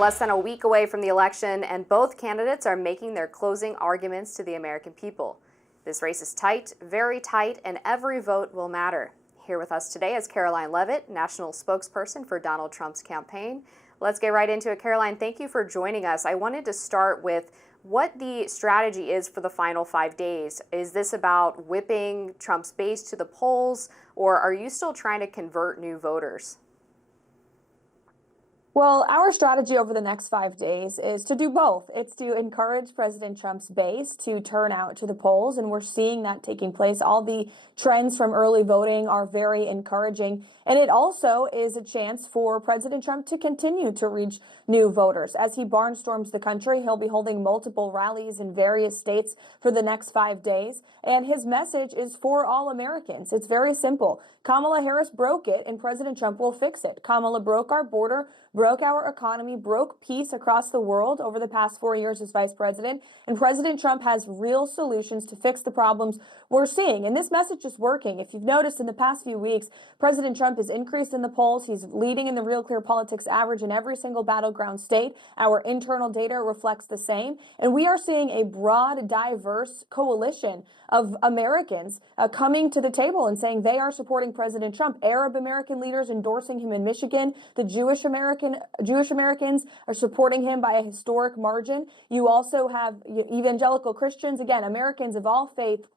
less than a week away from the election, and both candidates are making their closing arguments to the American people. This race is tight, very tight, and every vote will matter. Here with us today is Karoline Leavitt, national spokesperson for Donald Trump's campaign. Let's get right into it. Karoline, thank you for joining us. I wanted to start with what the strategy is for the final 5 days. Is this about whipping Trump's base to the polls, or are you still trying to convert new voters? Well, our strategy over the next 5 days is to do both. It's to encourage President Trump's base to turn out to the polls, and we're seeing that taking place. All the trends from early voting are very encouraging. And it also is a chance for President Trump to continue to reach new voters. As he barnstorms the country, he'll be holding multiple rallies in various states for the next 5 days. And his message is for all Americans. It's very simple. Kamala Harris broke it, and President Trump will fix it. Kamala broke our border, broke our economy, broke peace across the world over the past 4 years as vice president. And President Trump has real solutions to fix the problems we're seeing. And this message is working. If you've noticed in the past few weeks, President Trump has increased in the polls. He's leading in the Real Clear Politics average in every single battleground state. Our internal data reflects the same. And we are seeing a broad, diverse coalition of Americans coming to the table and saying they are supporting President Trump. Arab American leaders endorsing him in Michigan. The Jewish Americans are supporting him by a historic margin. You also have evangelical Christians, again, Americans of all faiths,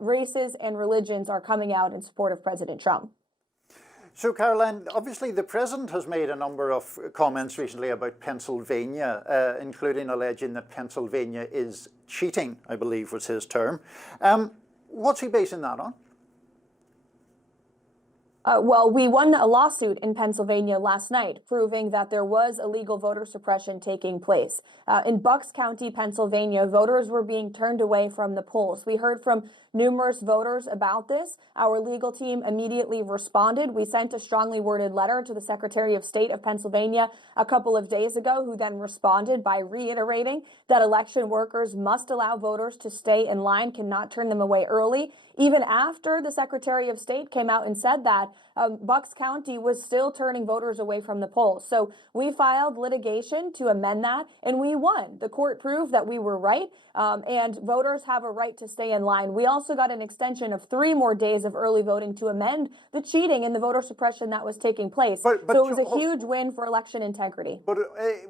races and religions are coming out in support of President Trump. So, Karoline, obviously the president has made a number of comments recently about Pennsylvania, including alleging that Pennsylvania is cheating, I believe was his term. What's he basing that on? Well, we won a lawsuit in Pennsylvania last night proving that there was illegal voter suppression taking place. In Bucks County, Pennsylvania, voters were being turned away from the polls. We heard from numerous voters about this. Our legal team immediately responded. We sent a strongly worded letter to the Secretary of State of Pennsylvania a couple of days ago, who then responded by reiterating that election workers must allow voters to stay in line, cannot turn them away early. Even after the Secretary of State came out and said that, Bucks County was still turning voters away from the polls. So we filed litigation to amend that, and we won. The court proved that we were right, and voters have a right to stay in line. We also got an extension of 3 more days of early voting to amend the cheating and the voter suppression that was taking place. So it was a huge win for election integrity. But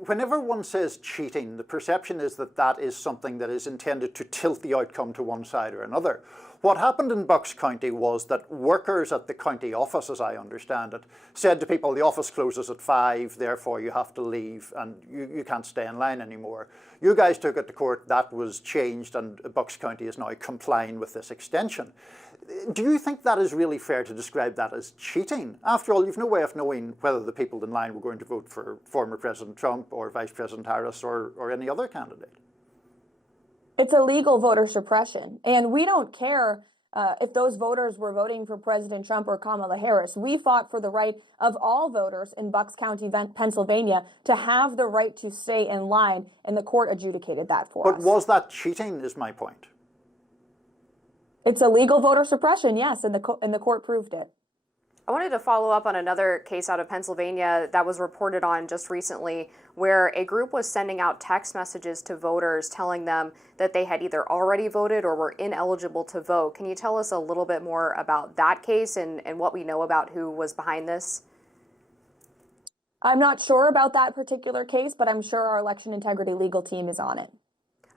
whenever one says cheating, the perception is that that is something that is intended to tilt the outcome to one side or another. What happened in Bucks County was that workers at the county office, as I understand it, said to people, the office closes at 5, therefore you have to leave and you can't stay in line anymore. You guys took it to court, that was changed, and Bucks County is now complying with this extension. Do you think that is really fair to describe that as cheating? After all, you've no way of knowing whether the people in line were going to vote for former President Trump or Vice President Harris or any other candidate. It's illegal voter suppression, and we don't care if those voters were voting for President Trump or Kamala Harris. We fought for the right of all voters in Bucks County, Pennsylvania, to have the right to stay in line, and the court adjudicated that for us. But was that cheating, is my point? It's illegal voter suppression, yes, and the court proved it. I wanted to follow up on another case out of Pennsylvania that was reported on just recently, where a group was sending out text messages to voters telling them that they had either already voted or were ineligible to vote. Can you tell us a little bit more about that case and what we know about who was behind this? I'm not sure about that particular case, but I'm sure our election integrity legal team is on it.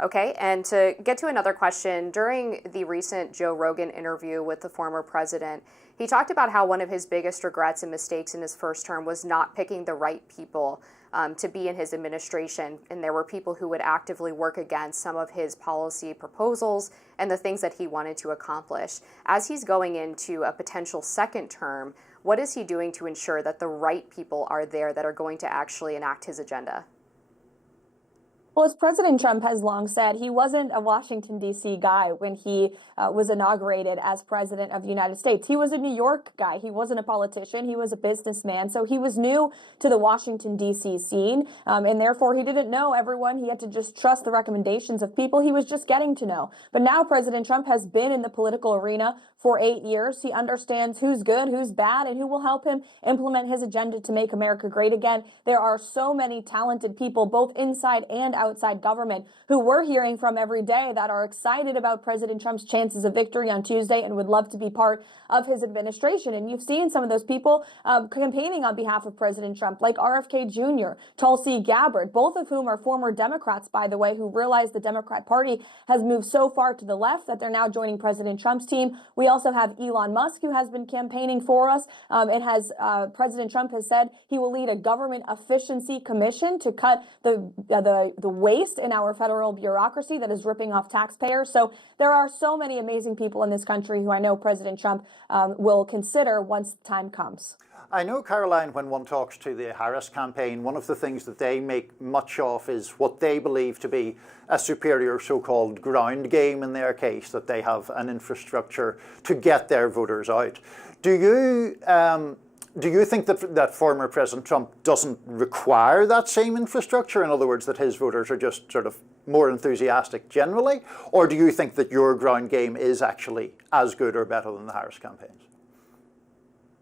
Okay, and to get to another question, during the recent Joe Rogan interview with the former president, he talked about how one of his biggest regrets and mistakes in his first term was not picking the right people to be in his administration. And there were people who would actively work against some of his policy proposals and the things that he wanted to accomplish. As he's going into a potential second term, what is he doing to ensure that the right people are there that are going to actually enact his agenda? Well, as President Trump has long said, he wasn't a Washington, D.C. guy when he was inaugurated as president of the United States. He was a New York guy. He wasn't a politician. He was a businessman. So he was new to the Washington, D.C. scene, and therefore he didn't know everyone. He had to just trust the recommendations of people he was just getting to know. But now President Trump has been in the political arena for 8 years. He understands who's good, who's bad, and who will help him implement his agenda to make America great again. There are so many talented people, both inside and outside government, who we're hearing from every day that are excited about President Trump's chances of victory on Tuesday and would love to be part of his administration. And you've seen some of those people campaigning on behalf of President Trump, like RFK Jr., Tulsi Gabbard, both of whom are former Democrats, by the way, who realize the Democrat Party has moved so far to the left that they're now joining President Trump's team. We also have Elon Musk, who has been campaigning for us. President Trump has said he will lead a government efficiency commission to cut the waste in our federal bureaucracy that is ripping off taxpayers. So there are so many amazing people in this country who I know President Trump will consider once the time comes. I know, Karoline, when one talks to the Harris campaign, one of the things that they make much of is what they believe to be a superior so-called ground game in their case, that they have an infrastructure to get their voters out. Do you think that former President Trump doesn't require that same infrastructure? In other words, that his voters are just sort of more enthusiastic generally? Or do you think that your ground game is actually as good or better than the Harris campaigns?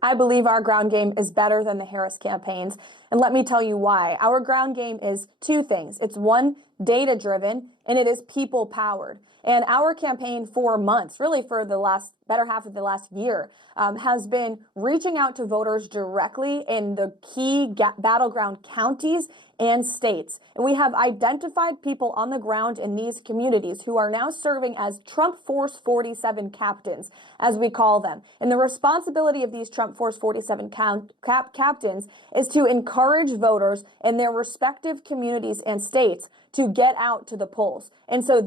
I believe our ground game is better than the Harris campaigns. And let me tell you why. Our ground game is two things. It's one, data-driven, and it is people-powered. And our campaign for months, really for the better half of the last year, has been reaching out to voters directly in the key battleground counties and states. And we have identified people on the ground in these communities who are now serving as Trump Force 47 captains, as we call them. And the responsibility of these Trump Force 47 captains is to encourage voters in their respective communities and states to get out to the polls. And so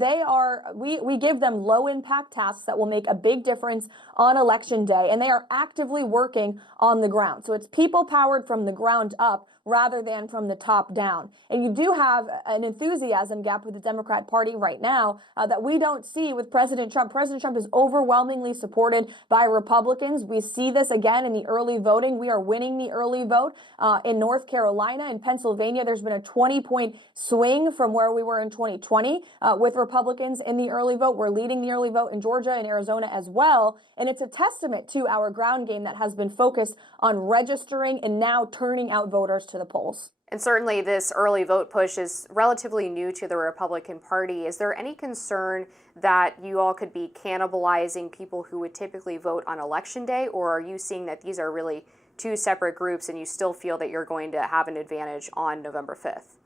we give them low impact tasks that will make a big difference on election day, and they are actively working on the ground. So it's people powered from the ground up rather than from the top down. And you do have an enthusiasm gap with the Democrat Party right now that we don't see with President Trump. President Trump is overwhelmingly supported by Republicans. We see this again in the early voting. We are winning the early vote in North Carolina and Pennsylvania. There's been a 20-point swing from where we were in 2020 with Republicans in the early vote. We're leading the early vote in Georgia and Arizona as well. And it's a testament to our ground game that has been focused on registering and now turning out voters to the polls. And certainly this early vote push is relatively new to the Republican Party. Is there any concern that you all could be cannibalizing people who would typically vote on Election Day, or are you seeing that these are really two separate groups and you still feel that you're going to have an advantage on November 5th?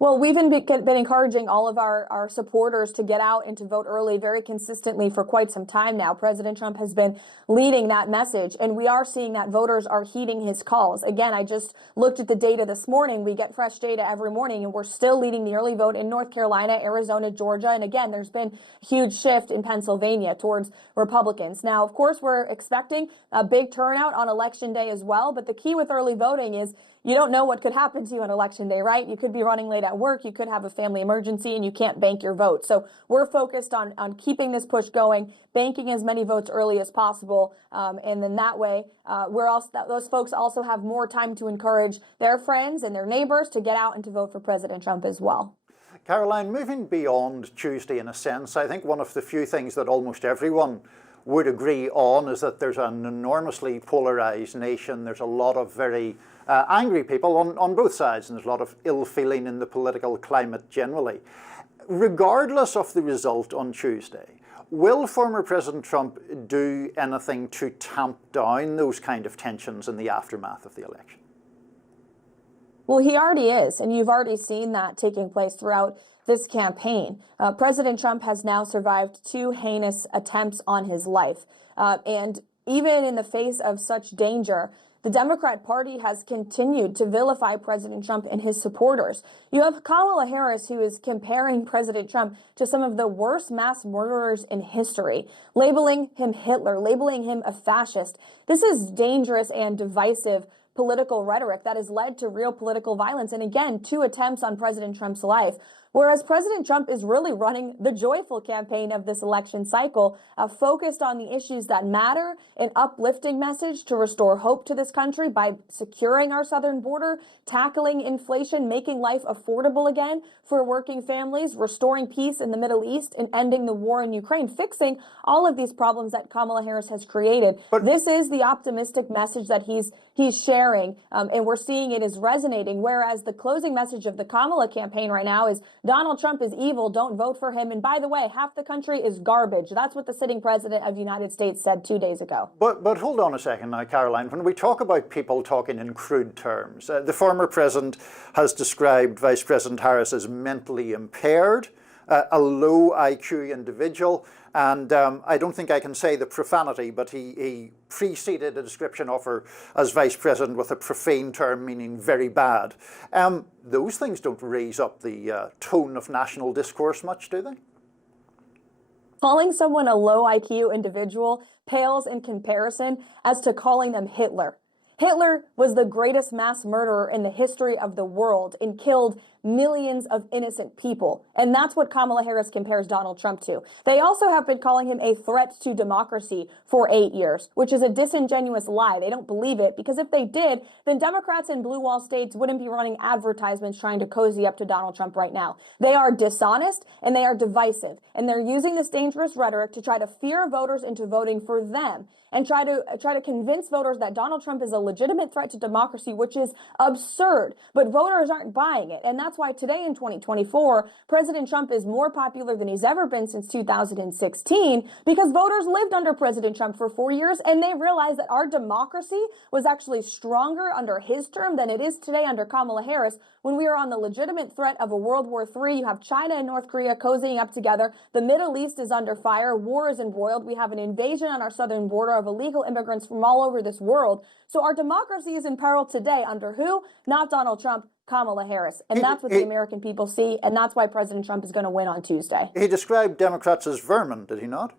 Well, we've been encouraging all of our supporters to get out and to vote early very consistently for quite some time now. President Trump has been leading that message, and we are seeing that voters are heeding his calls. Again, I just looked at the data this morning. We get fresh data every morning, and we're still leading the early vote in North Carolina, Arizona, Georgia. And again, there's been a huge shift in Pennsylvania towards Republicans. Now, of course, we're expecting a big turnout on Election Day as well. But the key with early voting is you don't know what could happen to you on Election Day, right? You could be running late at work, you could have a family emergency, and you can't bank your vote. So we're focused on keeping this push going, banking as many votes early as possible, and then that way, those folks also have more time to encourage their friends and their neighbors to get out and to vote for President Trump as well. Karoline, moving beyond Tuesday in a sense, I think one of the few things that almost everyone would agree on is that there's an enormously polarized nation. There's a lot of very angry people on both sides, and there's a lot of ill feeling in the political climate generally. Regardless of the result on Tuesday, will former President Trump do anything to tamp down those kind of tensions in the aftermath of the election? Well, he already is, and you've already seen that taking place throughout this campaign. President Trump has now survived 2 heinous attempts on his life. And even in the face of such danger, the Democrat Party has continued to vilify President Trump and his supporters. You have Kamala Harris, who is comparing President Trump to some of the worst mass murderers in history, labeling him Hitler, labeling him a fascist. This is dangerous and divisive political rhetoric that has led to real political violence. And again, 2 attempts on President Trump's life. Whereas President Trump is really running the joyful campaign of this election cycle, focused on the issues that matter, an uplifting message to restore hope to this country by securing our southern border, tackling inflation, making life affordable again for working families, restoring peace in the Middle East, and ending the war in Ukraine, fixing all of these problems that Kamala Harris has created. But this is the optimistic message that he's sharing, and we're seeing it is resonating, whereas the closing message of the Kamala campaign right now is Donald Trump is evil, don't vote for him. And by the way, half the country is garbage. That's what the sitting president of the United States said 2 days ago. But hold on a second now, Karoline. When we talk about people talking in crude terms, the former president has described Vice President Harris as mentally impaired, a low IQ individual, and I don't think I can say the profanity, but he preceded a description of her as vice president with a profane term meaning very bad. Those things don't raise up the tone of national discourse much, do they? Calling someone a low IQ individual pales in comparison as to calling them Hitler. Hitler was the greatest mass murderer in the history of the world and killed millions of innocent people. And that's what Kamala Harris compares Donald Trump to. They also have been calling him a threat to democracy for 8 years, which is a disingenuous lie. They don't believe it, because if they did, then Democrats in blue wall states wouldn't be running advertisements trying to cozy up to Donald Trump right now. They are dishonest and they are divisive, and they're using this dangerous rhetoric to try to fear voters into voting for them and try to convince voters that Donald Trump is a legitimate threat to democracy, which is absurd. But voters aren't buying it. And that's why today in 2024, President Trump is more popular than he's ever been since 2016, because voters lived under President Trump for 4 years and they realized that our democracy was actually stronger under his term than it is today under Kamala Harris, when we are on the legitimate threat of a World War III. You have China and North Korea cozying up together. The Middle East is under fire. War is embroiled. We have an invasion on our southern border of illegal immigrants from all over this world. So our democracy is in peril today under who? Not Donald Trump, Kamala Harris. And that's what the American people see, and that's why President Trump is going to win on Tuesday. He described Democrats as vermin, did he not?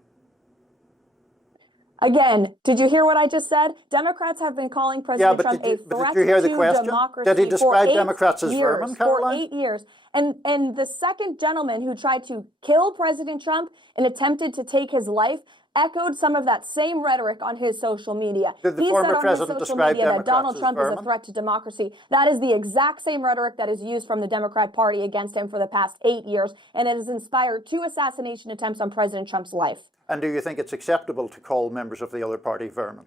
Again, did you hear what I just said? Democrats have been calling President Trump a threat did you hear the to question? democracy. Did he describe Democrats as years, vermin, for Karoline? 8 years. And the second gentleman who tried to kill President Trump and attempted to take his life echoed some of that same rhetoric on his social media. Did the former president describe Democrats that Donald as Trump vermin? is a threat to democracy. That is the exact same rhetoric that is used from the Democrat Party against him for the past 8 years, and it has inspired 2 assassination attempts on President Trump's life. And do you think it's acceptable to call members of the other party vermin?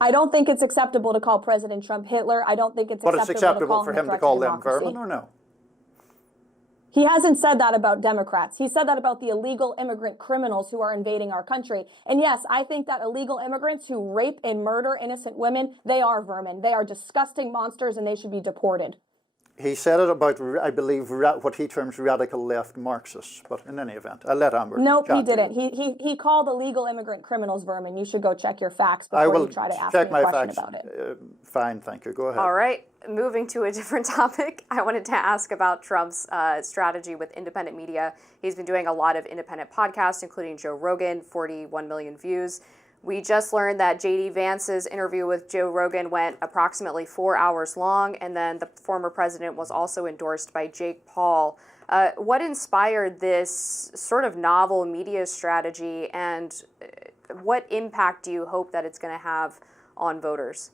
I don't think it's acceptable to call President Trump Hitler. I don't think it's But it's acceptable for him to call them democracy. vermin, or no? He hasn't said that about Democrats. He said that about the illegal immigrant criminals who are invading our country. And yes, I think that illegal immigrants who rape and murder innocent women, they are vermin. They are disgusting monsters and they should be deported. He said it about, I believe, what he terms radical left Marxists. But in any event, I'll let Amber. Nope, he didn't. He called illegal immigrant criminals vermin. You should go check your facts before you try to ask me a question about it. Fine, thank you. Go ahead. All right. Moving to a different topic, I wanted to ask about Trump's strategy with independent media. He's been doing a lot of independent podcasts, including Joe Rogan, 41 million views. We just learned that J.D. Vance's interview with Joe Rogan went approximately 4 hours long, and then the former president was also endorsed by Jake Paul. What inspired this sort of novel media strategy, and what impact do you hope that it's going to have on voters?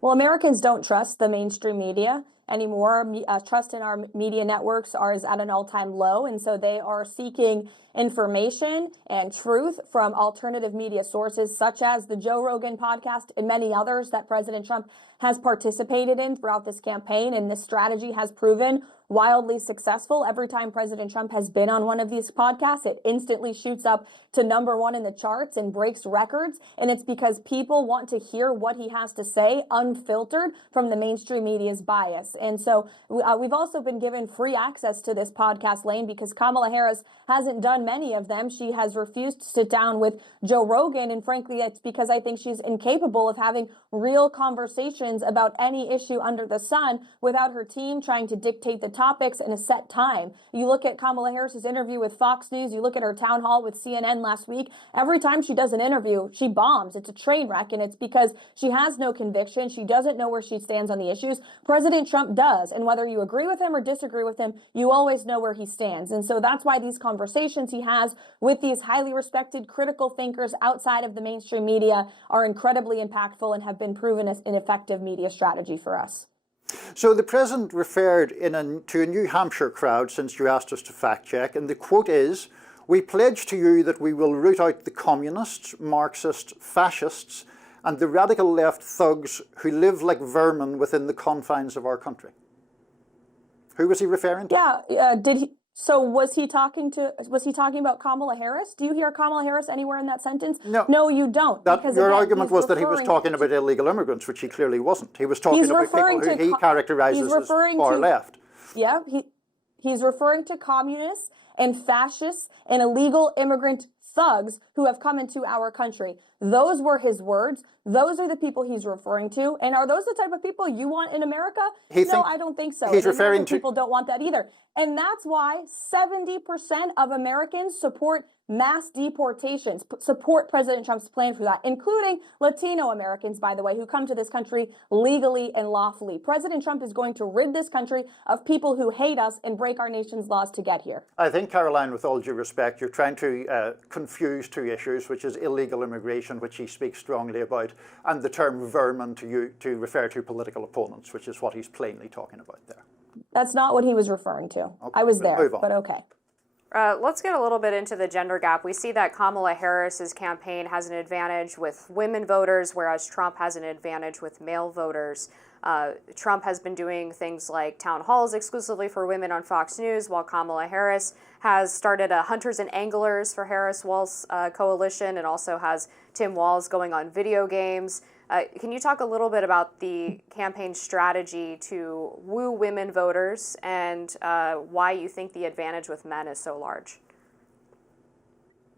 Well, Americans don't trust the mainstream media anymore. Trust in our media networks is at an all-time low, and so they are seeking information and truth from alternative media sources such as the Joe Rogan podcast and many others that President Trump has participated in throughout this campaign. And this strategy has proven wildly successful. Every time President Trump has been on one of these podcasts, it instantly shoots up to #1 in the charts and breaks records. And it's because people want to hear what he has to say unfiltered from the mainstream media's bias. And so we've also been given free access to this podcast lane because Kamala Harris hasn't done many of them. She has refused to sit down with Joe Rogan. And frankly, it's because I think she's incapable of having real conversations about any issue under the sun without her team trying to dictate the topics in a set time. You look at Kamala Harris's interview with Fox News, you look at her town hall with CNN last week. Every time she does an interview, she bombs. It's a train wreck, and it's because she has no conviction. She doesn't know where she stands on the issues. President Trump does, and whether you agree with him or disagree with him, you always know where he stands. And so that's why these conversations he has with these highly respected critical thinkers outside of the mainstream media are incredibly impactful and have been proven as an effective media strategy for us. So the president referred to a New Hampshire crowd, since you asked us to fact check, and the quote is, "We pledge to you that we will root out the communists, Marxists, fascists, and the radical left thugs who live like vermin within the confines of our country." Who was he referring to? Yeah, did he? So was he talking about Kamala Harris? Do you hear Kamala Harris anywhere in that sentence? No. No, you don't. Because your argument was that he was talking about illegal immigrants, which he clearly wasn't. He was talking about people who he characterizes as far left. Yeah, he's referring to communists and fascists and illegal immigrant thugs who have come into our country. Those were his words. Those are the people he's referring to. And are those the type of people you want in America? No, I don't think so. He's referring to people don't want that either. And that's why 70% of Americans support mass deportations, support President Trump's plan for that, including Latino Americans, by the way, who come to this country legally and lawfully. President Trump is going to rid this country of people who hate us and break our nation's laws to get here. I think, Karoline, with all due respect, you're trying to confuse two issues, which is illegal immigration, which he speaks strongly about, and the term vermin to refer to political opponents, which is what he's plainly talking about there. That's not what he was referring to. Okay, I was there, move on. but okay. Let's get a little bit into the gender gap. We see that Kamala Harris's campaign has an advantage with women voters, whereas Trump has an advantage with male voters. Trump has been doing things like town halls exclusively for women on Fox News, while Kamala Harris has started a Hunters and Anglers for Harris Walz coalition, and also has Tim Walz going on video games. Can you talk a little bit about the campaign strategy to woo women voters and why you think the advantage with men is so large?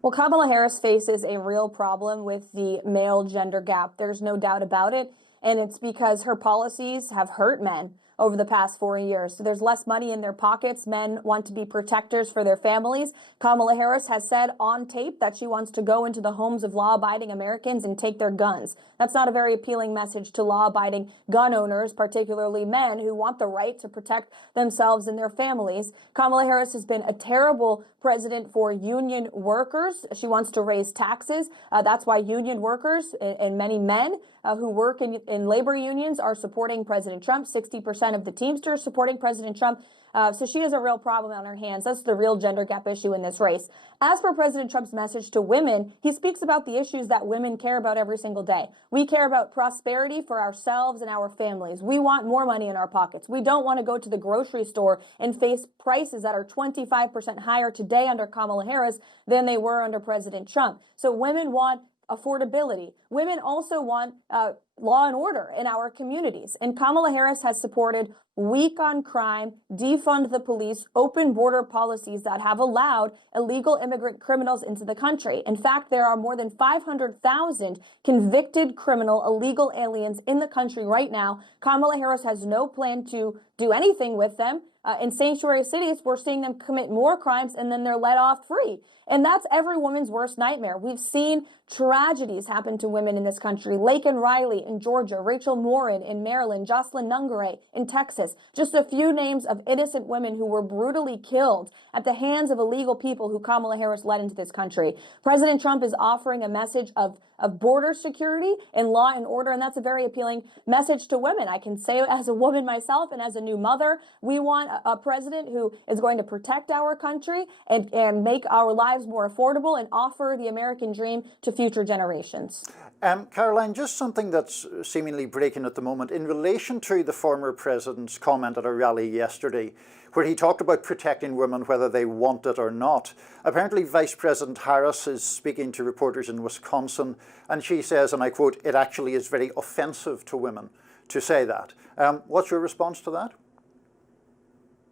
Well, Kamala Harris faces a real problem with the male gender gap. There's no doubt about it. And it's because her policies have hurt men over the past 4 years. So there's less money in their pockets. Men want to be protectors for their families. Kamala Harris has said on tape that she wants to go into the homes of law-abiding Americans and take their guns. That's not a very appealing message to law-abiding gun owners, particularly men who want the right to protect themselves and their families. Kamala Harris has been a terrible president for union workers. She wants to raise taxes. That's why union workers and many men who work in labor unions are supporting President Trump. 60% of the Teamsters supporting President Trump. So she has a real problem on her hands. That's the real gender gap issue in this race. As for President Trump's message to women, he speaks about the issues that women care about every single day. We care about prosperity for ourselves and our families. We want more money in our pockets. We don't want to go to the grocery store and face prices that are 25% higher today under Kamala Harris than they were under President Trump. So women want affordability. Women also want law and order in our communities. And Kamala Harris has supported weak on crime, defund the police, open border policies that have allowed illegal immigrant criminals into the country. In fact, there are more than 500,000 convicted criminal illegal aliens in the country right now. Kamala Harris has no plan to do anything with them. In sanctuary cities, we're seeing them commit more crimes and then they're let off free. And that's every woman's worst nightmare. We've seen tragedies happen to women in this country. Laken Riley in Georgia, Rachel Morin in Maryland, Jocelyn Nungare in Texas. Just a few names of innocent women who were brutally killed at the hands of illegal people who Kamala Harris led into this country. President Trump is offering a message of border security and law and order, and that's a very appealing message to women. I can say as a woman myself and as a new mother, we want a president who is going to protect our country and make our lives more affordable and offer the American dream to future generations. Karoline, just something that's seemingly breaking at the moment in relation to the former president's comment at a rally yesterday, where he talked about protecting women whether they want it or not. Apparently Vice President Harris is speaking to reporters in Wisconsin, and she says, and I quote, "It actually is very offensive to women to say that." What's your response to that?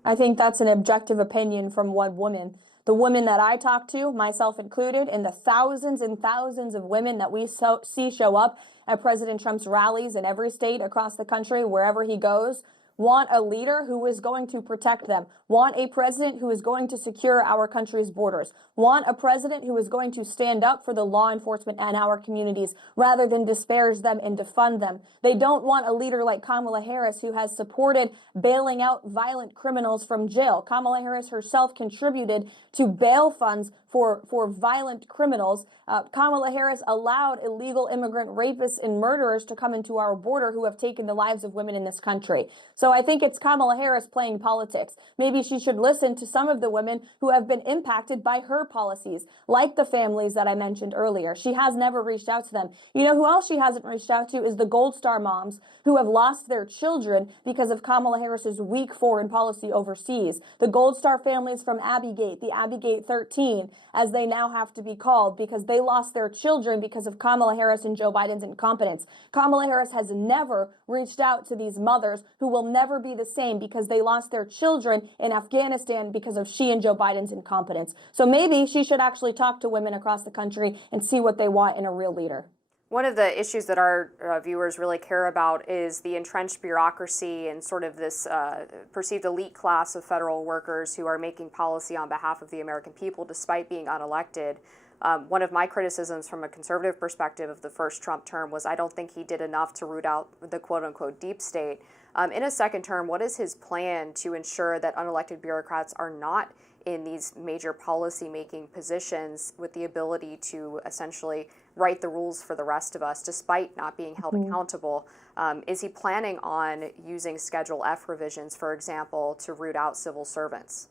I think that's an objective opinion from one woman. The women that I talk to, myself included, and the thousands and thousands of women that we see show up at President Trump's rallies in every state across the country, wherever he goes, want a leader who is going to protect them, want a president who is going to secure our country's borders, want a president who is going to stand up for the law enforcement and our communities rather than disparage them and defund them. They don't want a leader like Kamala Harris, who has supported bailing out violent criminals from jail. Kamala Harris herself contributed to bail funds for violent criminals. Kamala Harris allowed illegal immigrant rapists and murderers to come into our border who have taken the lives of women in this country. So I think it's Kamala Harris playing politics. Maybe she should listen to some of the women who have been impacted by her policies, like the families that I mentioned earlier. She has never reached out to them. You know who else she hasn't reached out to is the Gold Star moms who have lost their children because of Kamala Harris's weak foreign policy overseas. The Gold Star families from Abbeygate, the Abbeygate 13, as they now have to be called, because they lost their children because of Kamala Harris and Joe Biden's incompetence. Kamala Harris has never reached out to these mothers who will never be the same because they lost their children in Afghanistan because of she and Joe Biden's incompetence. So maybe she should actually talk to women across the country and see what they want in a real leader. One of the issues that our viewers really care about is the entrenched bureaucracy and sort of this perceived elite class of federal workers who are making policy on behalf of the American people despite being unelected. One of my criticisms from a conservative perspective of the first Trump term was I don't think he did enough to root out the quote-unquote deep state. In a second term, what is his plan to ensure that unelected bureaucrats are not in these major policy-making positions with the ability to essentially write the rules for the rest of us despite not being held accountable? Is he planning on using Schedule F revisions, for example, to root out civil servants?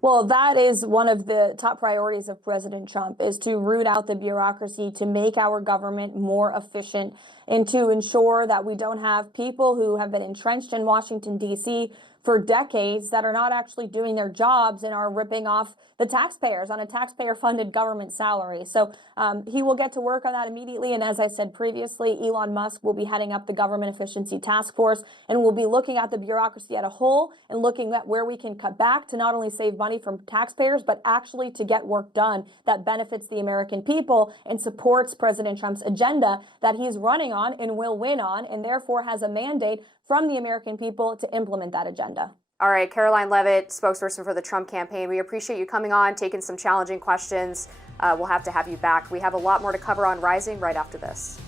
Well, that is one of the top priorities of President Trump, is to root out the bureaucracy, to make our government more efficient, and to ensure that we don't have people who have been entrenched in Washington, D.C. for decades that are not actually doing their jobs and are ripping off the taxpayers on a taxpayer-funded government salary. So he will get to work on that immediately. And as I said previously, Elon Musk will be heading up the Government Efficiency Task Force, and will be looking at the bureaucracy as a whole and looking at where we can cut back to not only save money from taxpayers, but actually to get work done that benefits the American people and supports President Trump's agenda that he's running on and will win on, and therefore has a mandate from the American people to implement that agenda. All right, Karoline Leavitt, spokesperson for the Trump campaign. We appreciate you coming on, taking some challenging questions. We'll have to have you back. We have a lot more to cover on Rising right after this.